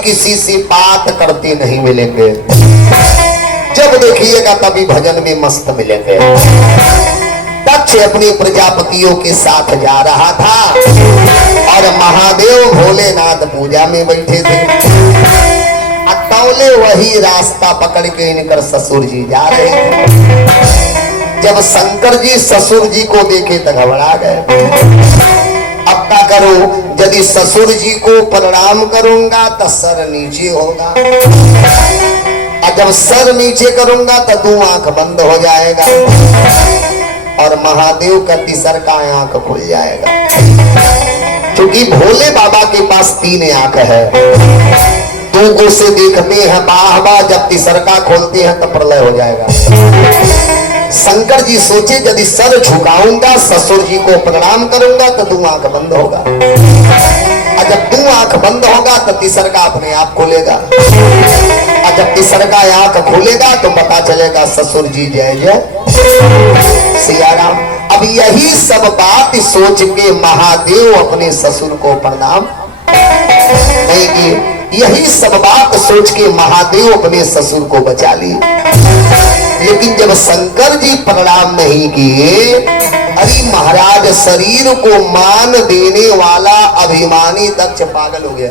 किसी से बात करते नहीं मिलेंगे, जब देखिएगा तभी भजन में मस्त मिलेंगे। दक्ष अपने प्रजापतियों के साथ जा रहा था और महादेव भोलेनाथ पूजा में बैठे थे। अतौले वही रास्ता पकड़ के इनकर ससुर जी जा रहे थे। जब शंकर जी ससुर जी को देखे तो घबरा गए। अब क्या करूं, यदि ससुर जी को प्रणाम करूंगा तो सर नीचे होगा, और जब सर नीचे करूंगा तो 2 आंख बंद हो जाएगा और महादेव का तीसर का आंख खुल जाएगा। क्योंकि भोले बाबा के पास 3 आंख है, 2 को से देखते हैं बाहबा, जब तीसर का खोलते हैं तो प्रलय हो जाएगा। शंकर जी सोचे यदि सर झुकाऊंगा ससुर जी को प्रणाम करूंगा तो 2 आंख बंद होगा, और जब 2 आंख बंद होगा तो तीसर का अपने आप खुलेगा, और जब तीसर का आंख खुलेगा तो पता चलेगा ससुर जी जय जय सिया राम। अब यही सब बात सोच के महादेव अपने ससुर को प्रणाम नहीं किए। यही सब बात सोच के महादेव अपने ससुर को बचा लिए। लेकिन जब शंकर जी प्रणाम नहीं किए, अरे महाराज शरीर को मान देने वाला अभिमानी दक्ष पागल हो गया।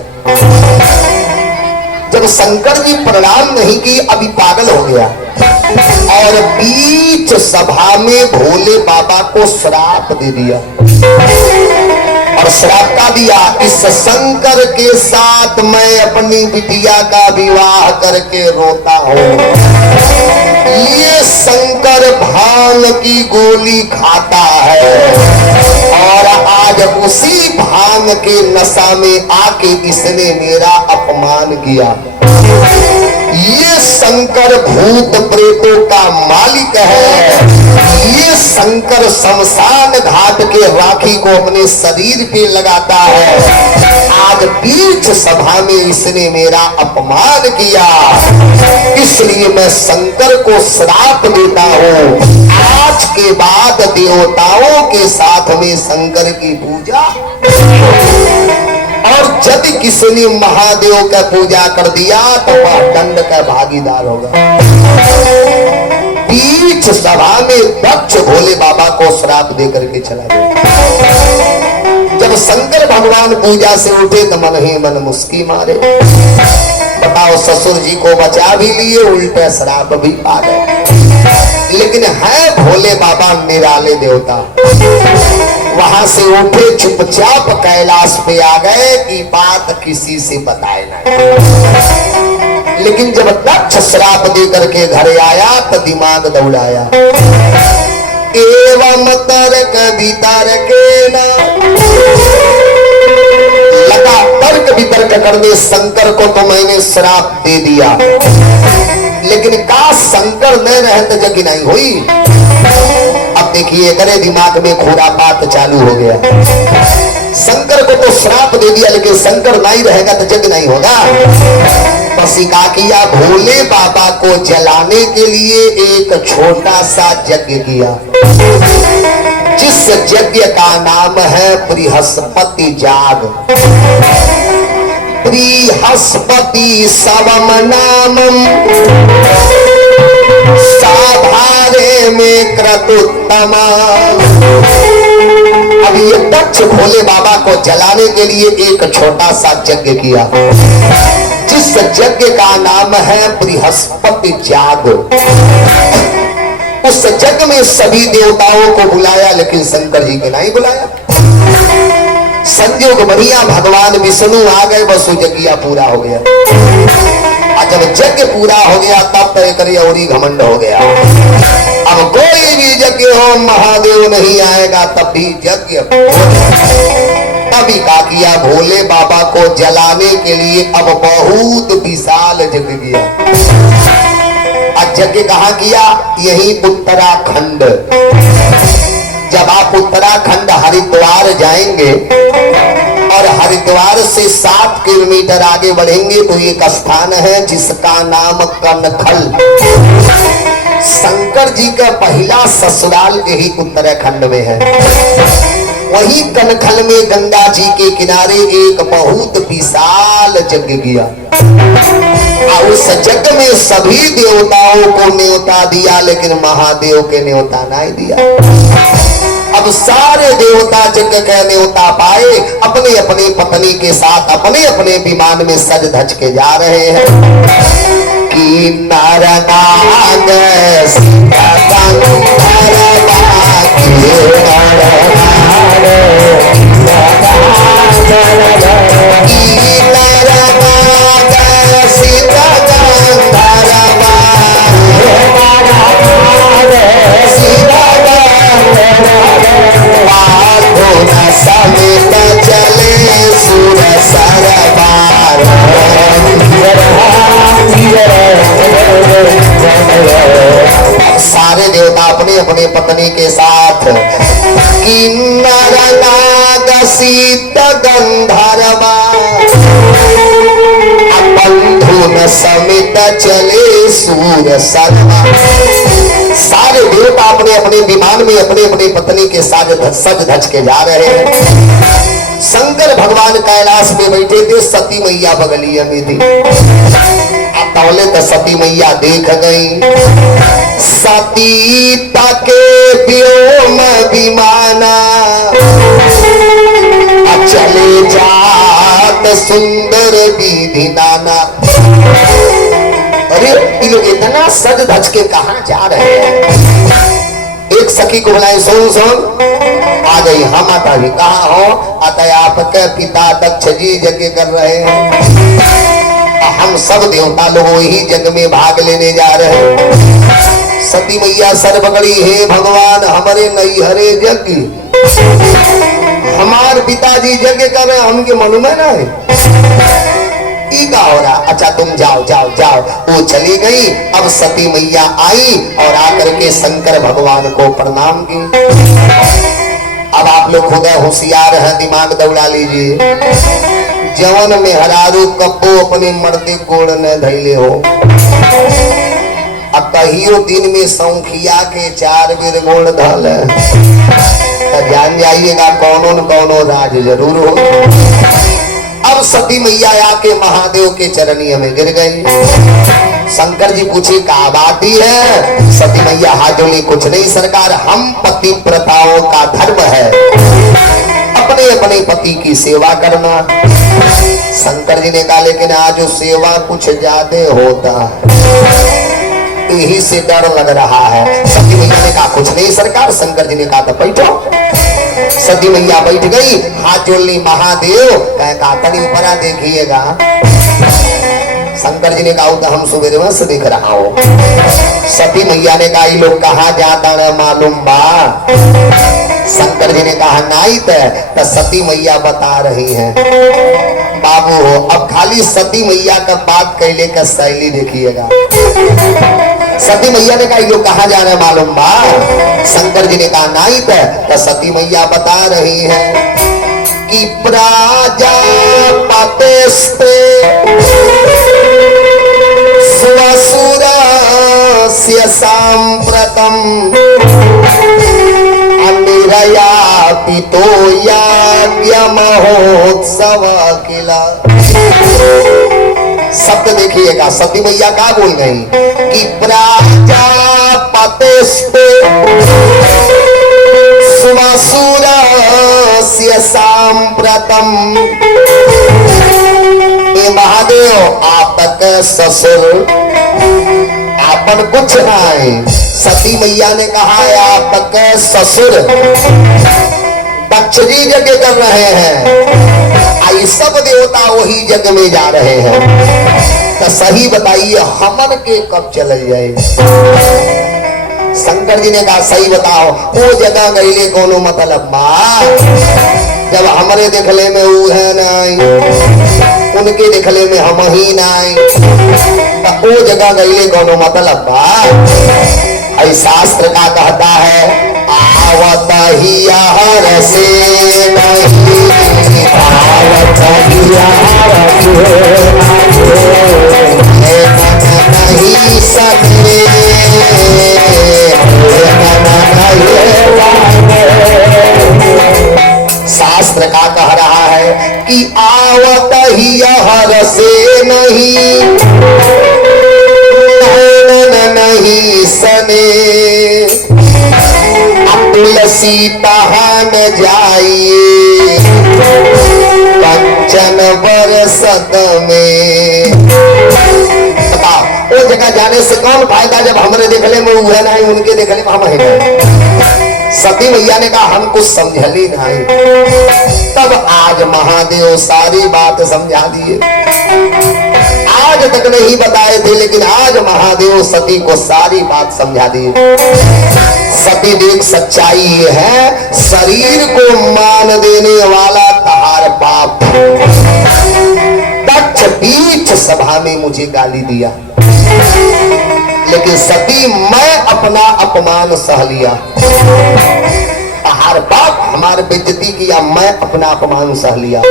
जब शंकर जी प्रणाम नहीं किए अभी पागल हो गया और बीच सभा में भोले बाबा को श्राप दे दिया। और श्राप का दिया, इस शंकर के साथ मैं अपनी बिटिया का विवाह करके रोता हूँ। ये शंकर भांग की गोली खाता है और आज उसी भांग के नशा में आके इसने मेरा अपमान किया। ये शंकर भूत प्रेतों का मालिक है। ये शंकर शमशान घाट के राखी को अपने शरीर पे लगाता है। आज बीच सभा में इसने मेरा अपमान किया, इसलिए मैं शंकर को श्राप देता हूँ। आज के बाद देवताओं के साथ में शंकर की पूजा, और यदि किसी ने महादेव का पूजा कर दिया तो वह दंड का भागीदार होगा। बीच सभा में दक्ष भोले बाबा को श्राप दे करके चला गया। जब शंकर भगवान पूजा से उठे तो मन ही मन मुस्की मारे। बताओ, ससुर जी को बचा भी लिए, उल्टे श्राप भी पा गए। लेकिन है भोले बाबा निराले देवता। वहां से उठे, चुपचाप कैलाश पे आ गए कि बात किसी से बताए नहीं। लेकिन जब दक्ष श्राप दे करके घर आया तो दिमाग दौड़ाया। एवं तर्क वितर्क लगा, तर्क वितर्क करने शंकर को तो मैंने श्राप दे दिया, लेकिन का शंकर न रहे तो जग नहीं हुई। अब देखिए, करे दिमाग में खुरापात चालू हो गया। शंकर को तो श्राप दे दिया, लेकिन शंकर नहीं रहेगा तो जग नहीं होगा। बस क्या किया, भोले बाबा को जलाने के लिए एक छोटा सा यज्ञ किया, जिस यज्ञ का नाम है बृहस्पति जाग। बृहस्पति सवम नामम साधारे में क्रतुत्तमा। अब ये दक्ष भोले बाबा को जलाने के लिए एक छोटा सा यज्ञ किया, जिस यज्ञ का नाम है बृहस्पति जाग। उस यज्ञ में सभी देवताओं को बुलाया, लेकिन शंकर जी को नहीं बुलाया। संयोग बढ़िया, भगवान विष्णु आ गए, बस यज्ञ पूरा हो गया। और जब यज्ञ पूरा हो गया तब तय करिए और घमंड हो गया। अब कोई भी यज्ञ हो, महादेव नहीं आएगा तब भी यज्ञ। तभी का किया, भोले बाबा को जलाने के लिए अब बहुत विशाल यज्ञ किया। यज्ञ कहाँ किया? यही उत्तराखंड। जब आप उत्तराखंड हरिद्वार जाएंगे और हरिद्वार से 7 किलोमीटर आगे बढ़ेंगे तो एक स्थान है जिसका नाम कनखल। शंकर जी का पहला ससुराल यही उत्तराखंड में है। वही कनखल में गंगा जी के किनारे एक बहुत विशाल यज्ञ किया और उस यज्ञ में सभी देवताओं को न्योता दिया, लेकिन महादेव के न्योता नहीं दिया। अब सारे देवता यज्ञ के न्योता पाए, अपने अपनी पत्नी के साथ अपने अपने विमान में सज धज के जा रहे हैं कि नारनाग सीता सारे देवता अपने अपने पत्नी के साथ किन्नर नाग सीत गंधर्वा बंधु न समित चले सूर सर्वा। सारे देवता अपने अपने विमान में अपने अपनी पत्नी के साथ सज धज के जा रहे हैं। शंकर भगवान कैलाश में बैठे थे, सती मैया बगलिया में थी। तौले तो सती मैया देख गई, सतीता के व्योम विमाना चले जात सुंदर विधि नाना। अरे ये लोग इतना सज धज के कहां जा रहे हैं? एक सखी को बुलाए, सुन सुन आ गई। हम माता जी कहाँ हो? अतः आपके पिता दक्ष जी यज्ञ कर रहे हैं, हम सब देवता लोग वही जग में भाग लेने जा रहे हैं। सती मैया सर पकड़ी, हे भगवान हमारे नैहरे यज्ञ, हमारे पिताजी यज्ञ कर रहे हैं, हमके मालूम है ना ई का हो रहा। अच्छा तुम जाओ जाओ जाओ। वो चली गई। अब सती मैया आई और आकर के शंकर भगवान को प्रणाम की। अब आप लोग खुद होशियार हैं, दिमाग दौड़ा लीजिए। जवन में हरारू कब्बो अपने मर्दे गोड़ न धैले हो, अब कहियो दिन में सौखिया के 4 बेर गोड़ धल, तो जान जाइएगा कौनो न कौनो राज जरूर हो। अब सती मैया आके महादेव के चरणिया में गिर गई। शंकर जी पूछे का बात ही है? सती मैया हाथ जोड़ी, कुछ नहीं सरकार, हम पतिव्रताओं का धर्म है अपने अपने पति की सेवा करना। शंकर जी ने कहा लेकिन आज सेवा कुछ ज्यादा होता है, यही से डर लग रहा है। सती मैया ने कहा कुछ नहीं सरकार। शंकर जी ने कहा तो बैठो। सती मैया बैठ गई, हाथ जोड़ ली। महादेव कहा कड़ी ऊपर देखिएगा। शंकर जी ने कहा तो हम सुबह वंश दिख रहा हूँ। सती मैया ने कहा लोग कहाँ जाता न मालूम बा। शंकर जी ने कहा नहीं तो सती मैया बता रही हैं बाबू हो। अब खाली सती मैया का बात कहले का शैली देखिएगा। सती मैया ने कहा लोग कहाँ जा रहे मालूम बा। शंकर जी ने कहा नहीं तो सती मैया बता रही है कि प्राजापतेस्ते स्वसुरस्य सांप्रतम् अनिरया पितो याज्ञमहोत्सव किला। शब्द देखिएगा, सती मैया क्या बोल गई कि प्राजापतेस्ते स्वसुरस्य सांप्रतम्। महादेव आपका ससुर आपन कुछ नहीं। सती मैया ने कहा आपका ससुर दक्ष जी यज्ञ कर रहे हैं, आई सब देवता वही यज्ञ में जा रहे हैं, तो सही बताइए हमन के कब चले जाए? शंकर जी ने कहा सही बताओ, वो जगह गईले कोनो मतलब बा? जब हमारे देखले में वो है नहीं, उनके देखले में हम ही नहीं, तो वो जगह गईले कोनो मतलब बा? ऐ शास्त्र का कहता है आवत ही हर से नहीं, आवत ही नहीं सके, शास्त्र का कह रहा है कि आवत ही बरसे नहीं, नहीं सने, तुलसी तहान जाइए कंचन बरसत में। वो जगह जाने से कौन फायदा जब हमरे देखले में उहे नहीं, उनके देखले में हम है। सती मैया ने कहा हम कुछ समझली नहीं। तब आज महादेव सारी बात समझा दिए। आज तक नहीं बताए थे, लेकिन आज महादेव सती को सारी बात समझा दी। सती देख सच्चाई ये है, शरीर को मान देने वाला तहार बाप दक्ष बीच सभा में मुझे गाली दिया, लेकिन सती मैं अपना अपमान सह लिया। तहार बाप हमारे बेइज्जती किया, मैं अपना अपमान सह लिया।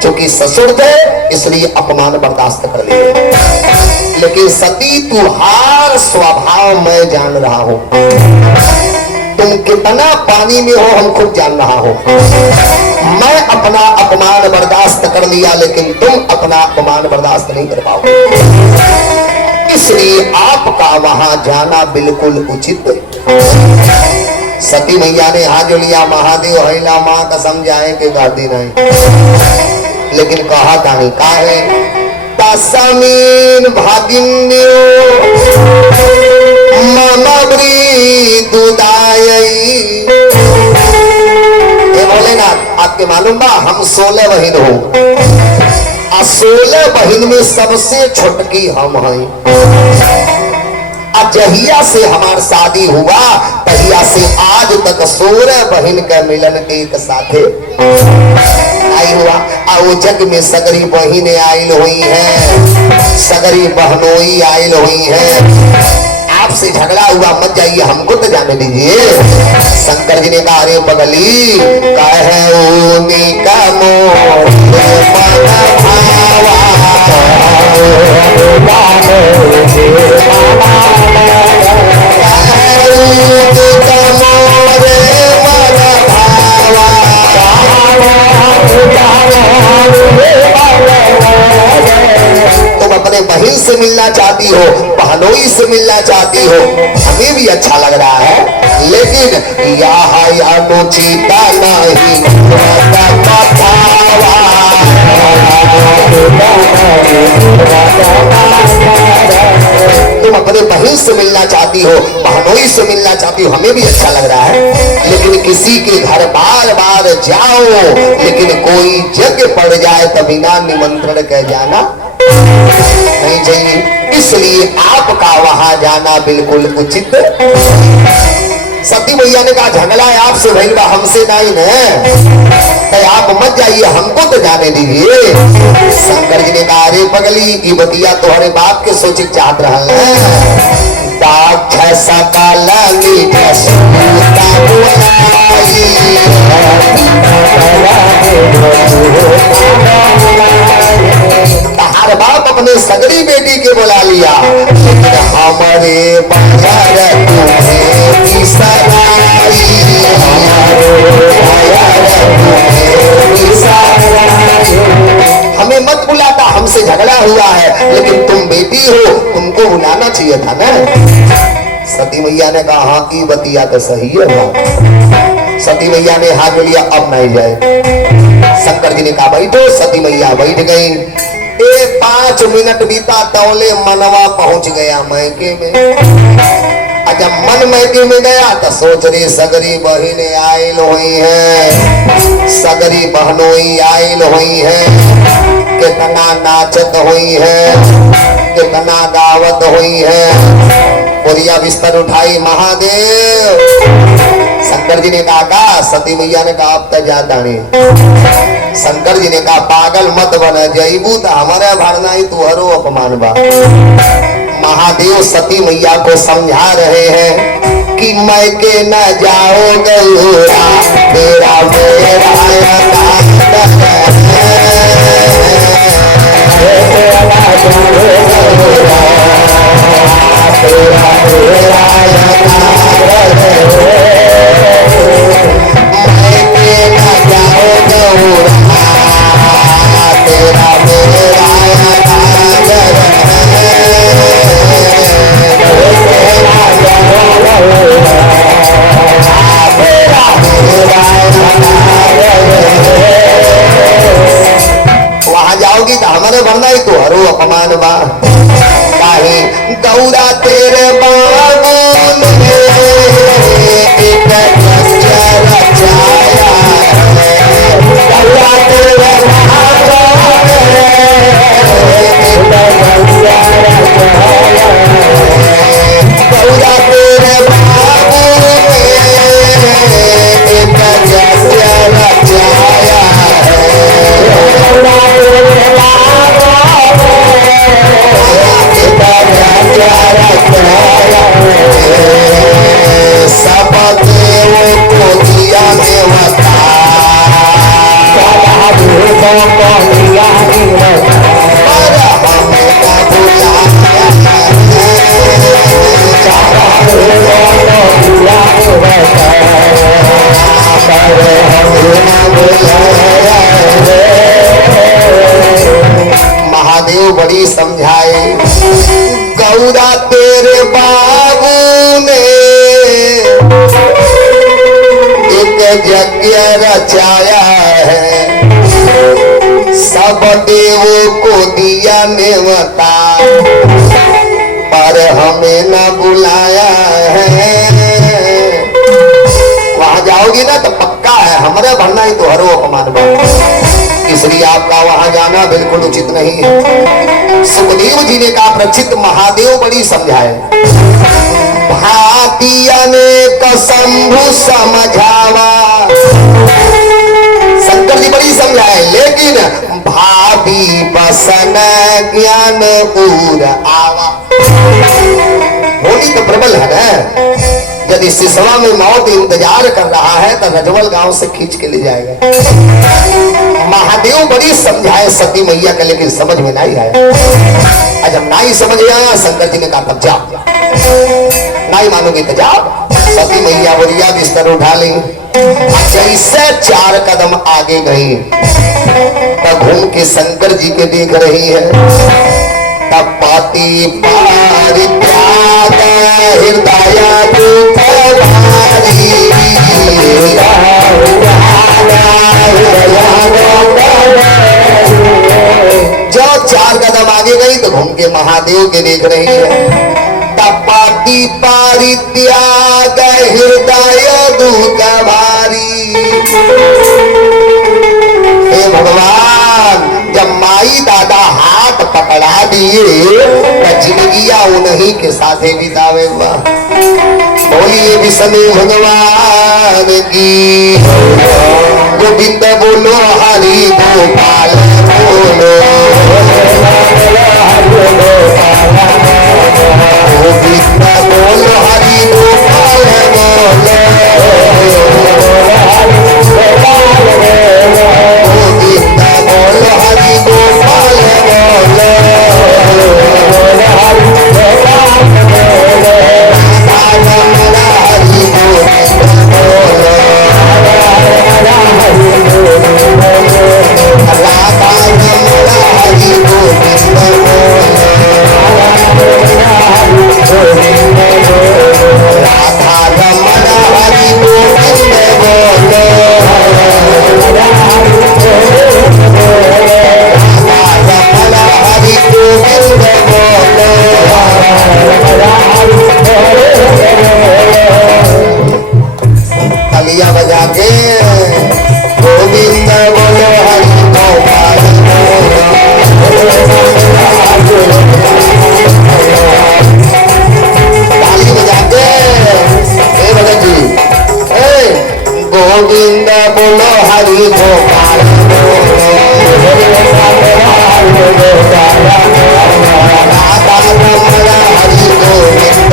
क्योंकि ससुर थे इसलिए अपमान बर्दाश्त कर लिए। लेकिन सती तुम्हार स्वभाव मैं जान रहा हूं, तुम कितना पानी में हो हम खुद जान रहा हूं। मैं अपना अपमान बर्दाश्त कर लिया, लेकिन तुम अपना अपमान बर्दाश्त नहीं कर पाओगे, इसलिए आपका वहां जाना बिल्कुल उचित है। सती मैया ने हाथ लिया, महादेव हैला मां कसम जाए के गाती नहीं, लेकिन कहा तानी काहे तसमीन भागिन्यो ममब्री दुदायई। ये भोलेनाथ आपके मालूम बा हम 16 बहन हो, 16 बहन में सबसे छोटकी हम हैं। जहिया से हमार शादी हुआ तहिया से आज तक 16 बहन का मिलन एक साथे आई हुआ। और जग में सगरी बहने आयल हुई है, सगरी बहनोई आयल हुई है। आपसे झगड़ा हुआ मत जाइए, हमको तो जाने दीजिए। शंकर जी ने कहा अरे बगली कहे का तुम अपने बहन से मिलना चाहती हो, बहनोई से मिलना चाहती हो, हमें भी अच्छा लग रहा है, लेकिन यहाँ तो चीता नहीं तुम अपने बहन से मिलना चाहती हो, बहनोई से मिलना चाहती हो, हमें भी अच्छा लग रहा है, लेकिन किसी के घर बार बार जाओ, लेकिन कोई जग पड़ जाए तो बिना निमंत्रण कह जाना नहीं चाहिए। इसलिए आपका वहां जाना बिल्कुल उचित। सती मैया ने कहा झगड़ा है आपसे भइल बा, हमसे नहीं न, तो आप मत जाइए, हमको तो जाने दीजिए। शंकर जी ने कहा अरे पगली की बतिया तुम्हारे बाप के सोचे चाहत रहा हर बाप अपने सगरी बेटी के बुला लिया, लेकिन हमारे हमें मत बुलाता, हमसे झगड़ा हुआ है, लेकिन तुम बेटी हो, तुमको बुलाना चाहिए था ना। सती मैया ने कहा हाँ की बतिया तो सही है बात। सती मैया ने हाथ लिया अब नहीं जाए। शंकर जी ने कहा बैठो, सती मैया बैठ गई। 5 मिनट बीता तौले मनवा पहुंच गया मैके में। जब मन मैके में गया तो सोच रही सगरी बहने आयल हुई है, सगरी बहनोई आयल हुई है, कितना नाचत हुई है, कितना गावत हुई है। पुरिया बिस्तर उठाई महादेव। शंकर जी ने कहा सती मैया ने कहा अब तक ज्यादा नहीं। शंकर जी ने कहा पागल मत बन जईबू तो हमारे भरना ही तुहरो अपमान बा। महादेव सती मैया को समझा रहे हैं कि मैं के न जाओ गौरा तेरा मेरा तेरा हमरे भरना ही तो हरो अपमान बा काहे गौरा तेरे बाबू ने एक रचा रचाया है गौरा तेरे बाबू ने एक रचा रचाया है गौरा तेरे बाबू ने एक रचा रचाया सब देवों को दिया देवता महादेव बड़ी समझाए गौरा तेरे बाबू ने एक यज्ञ रचाया है सब देवों को दिया नेवता पर हमें न बुलाया है वहां जाओगी ना तो पक्का है हमारे भरना ही तो हरो अपमान बा इसलिए आपका वहां जाना बिल्कुल उचित नहीं है। सुखदेव जी ने कहा प्रचित महादेव बड़ी समझाए भातिया ने कसंभु समझावा शंकर जी बड़ी समझाए लेकिन भाभी बसन ज्ञान पूर आवा होली तो प्रबल है ना यदि सिसवा में मौत इंतजार कर रहा है तो रजवल गांव से खींच के ले जाएगा महादेव बड़ी समझाए सती मैया का लेकिन समझ में नहीं आया जब नहीं समझ आया शंकर जी ने कहा तब जाओ नहीं मानोगे तो जाओ सती मैया बोलिया बिस्तर उठा ली जैसे 4 कदम आगे गई तब घूम के शंकर जी के देख रही है तब पाती पारी त्याग हृदय जो 4 कदम आगे गई तो घूम के महादेव के देख रही है तपाती पारी त्याग हृदय दुख भारी हे भगवान जब माई दादा हाथ पकड़ा दिए तो जिंदगिया उन्हीं के साथ बितावे हुआ बोलिए विष्णु भगवान की गोविंद बोलो हरि गोपाल बोलो गोविंद बोलो हरि गोपाल बोलो गोविंद बोलो हरि गोपाल तालियां बजा के गोविंद बोलो हरि गोपाल ताली बजा के हे भगत जी गोविंद बोलो हरि गोपाल हरि गोविंद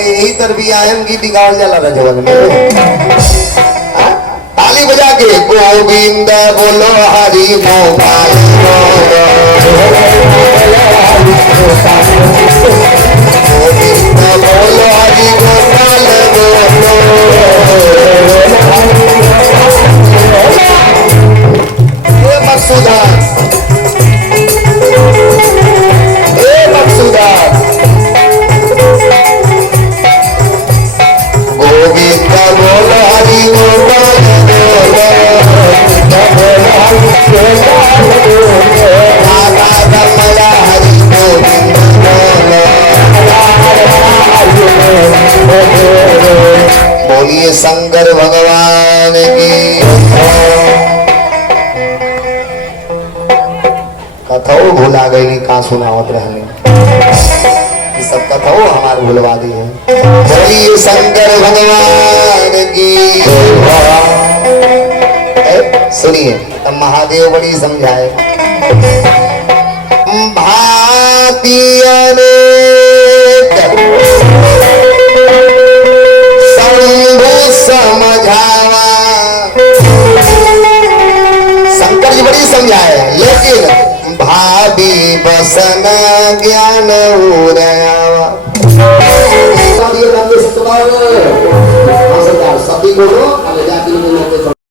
यही तरबिया गीत गावल जाला रजवन में ताली बजा के गोविंद बोलो हरि गोपाल बोलो भुला गई नहीं कहाँ सुनावत रहने ये सब कथा वो हमारे भुलवा दी है। बोलिए शंकर भगवान की। सुनिए अब महादेव बड़ी समझाए भांति अनेक शंभु समझावा। शंकर जी बड़ी समझाए लेकिन भाभी बसन ज्ञान